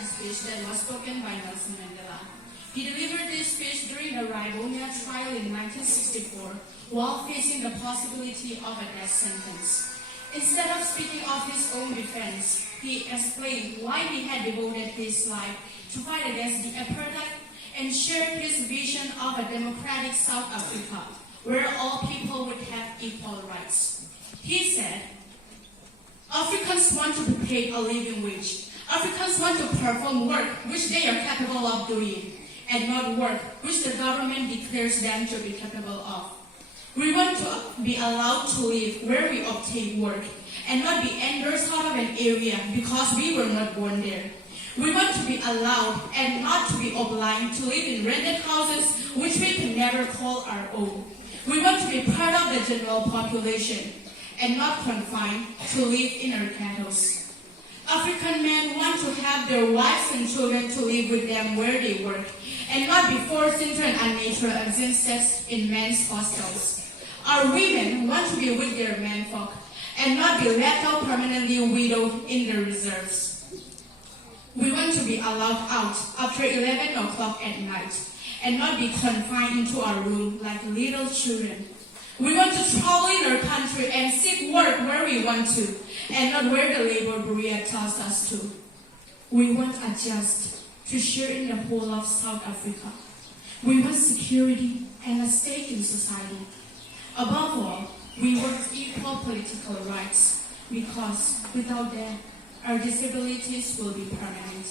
a speech that was spoken by Nelson Mandela. He delivered this speech during the Ribonia trial in 1964 while facing the possibility of a death sentence. Instead of speaking of his own defense, he explained why he had devoted his life to fight against the apartheid and shared his vision of a democratic South Africa where all people would have equal rights. He said, Africans want to be paid a living wage. Africans want to perform work which they are capable of doing, and not work which the government declares them to be capable of. We want to be allowed to live where we obtain work, and not be endorsed out of an area because we were not born there. We want to be allowed and not to be obliged to live in rented houses which we can never call our own. We want to be part of the general population and not confined to live in our ghettos. African men want to have their wives and children to live with them where they work and not be forced into an unnatural existence in men's hostels. Our women want to be with their menfolk and not be left out permanently widowed in the reserves. We want to be allowed out after 11 o'clock at night and not be confined into our room like little children. We want to travel in our country and seek work where we want to and not where the labor bureau tells us to. We want a just to share in the whole of South Africa. We want security and a stake in society. Above all, we want equal political rights because without them, our disabilities will be permanent.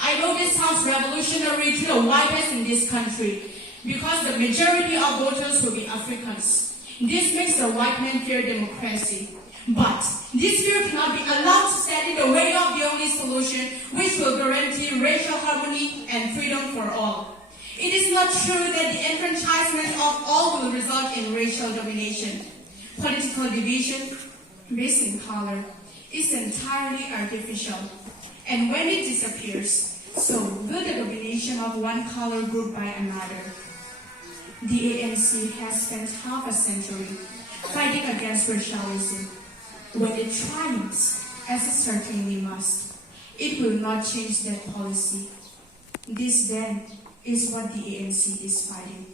I know this sounds revolutionary to the whites in this country because the majority of voters will be Africans. This makes the white men fear democracy. But this fear cannot be allowed to stand in the way of the only solution which will guarantee racial harmony and freedom for all. It is not true that the enfranchisement of all will result in racial domination. Political division, based in color, is entirely artificial. And when it disappears, so will the domination of one color group by another. The ANC has spent half a century fighting against racialism. When it triumphs, as it certainly must, it will not change that policy. This then is what the ANC is fighting.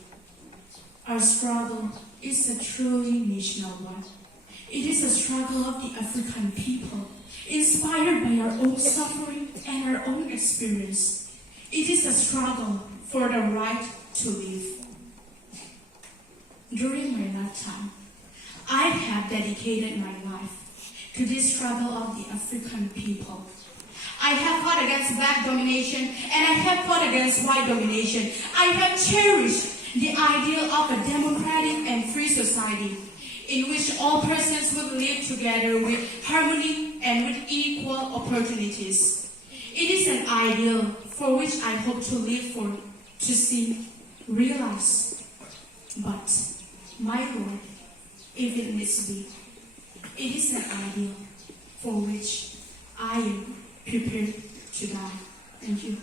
Our struggle is a truly national one. It is a struggle of the African people, inspired by our own suffering and our own experience. It is a struggle for the right to live. During my lifetime, I have dedicated my life to this struggle of the African people. I have fought against black domination and I have fought against white domination. I have cherished the ideal of a democratic and free society in which all persons would live together with harmony and with equal opportunities. It is an ideal for which I hope to live for, to see, realize. But, my Lord, if it needs be, it is an ideal for which I am prepared to die. Thank you.